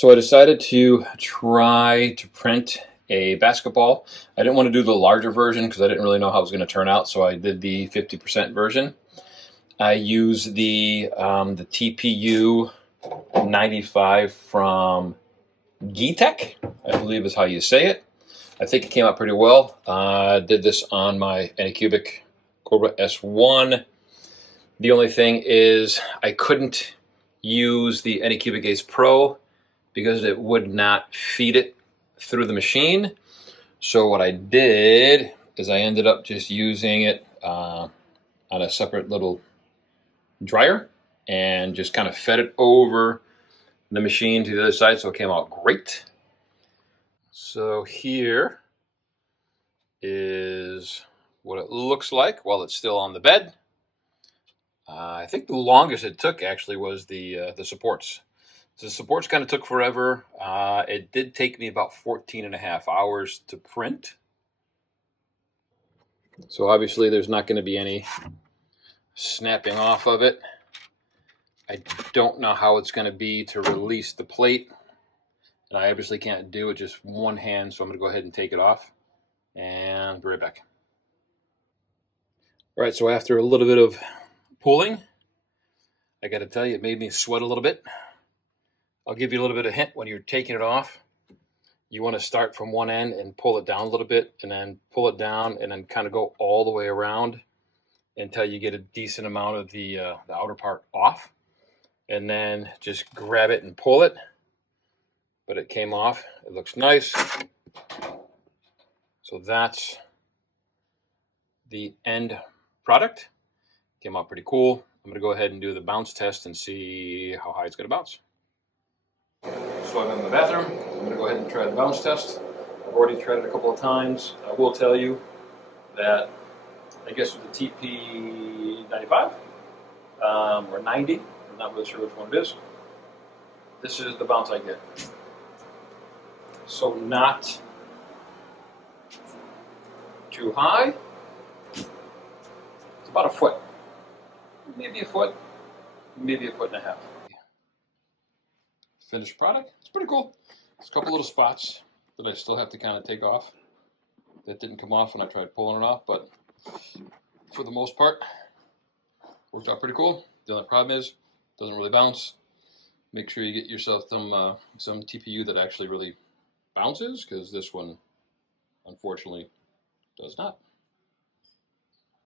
So I decided to try to print a basketball. I didn't want to do the larger version because I didn't really know how it was going to turn out, so I did the 50% version. I used the TPU 95 from Geetech, I believe is how you say it. I think it came out pretty well. I did this on my Anycubic Cobra S1. The only thing is I couldn't use the Anycubic Ace Pro because it would not feed it through the machine. So what I did is I ended up just using it on a separate little dryer and just kind of fed it over the machine to the other side, so it came out great. So here is what it looks like while it's still on the bed. I think the longest it took actually was the supports. So the supports kind of took forever. It did take me about 14.5 hours to print. So obviously there's not going to be any snapping off of it. I don't know how it's going to be to release the plate. And I obviously can't do it just one hand, so I'm going to go ahead and take it off. And be right back. All right, so after a little bit of pulling, I got to tell you, it made me sweat a little bit. I'll give you a little bit of hint when you're taking it off. You want to start from one end and pull it down a little bit, and then pull it down, and then kind of go all the way around until you get a decent amount of the outer part off. And then just grab it and pull it. But it came off. It looks nice. So that's the end product. Came out pretty cool. I'm going to go ahead and do the bounce test and see how high it's going to bounce. So I'm in the bathroom. I'm going to go ahead and try the bounce test. I've already tried it a couple of times. I will tell you that I guess with the TP95 or 90, I'm not really sure which one it is. This is the bounce I get. So not too high. It's about a foot. Maybe a foot. Maybe a foot and a half. Finished product. It's pretty cool. There's a couple little spots that I still have to kind of take off. That didn't come off when I tried pulling it off, but for the most part, worked out pretty cool. The only problem is, it doesn't really bounce. Make sure you get yourself some TPU that actually really bounces, because this one, unfortunately, does not.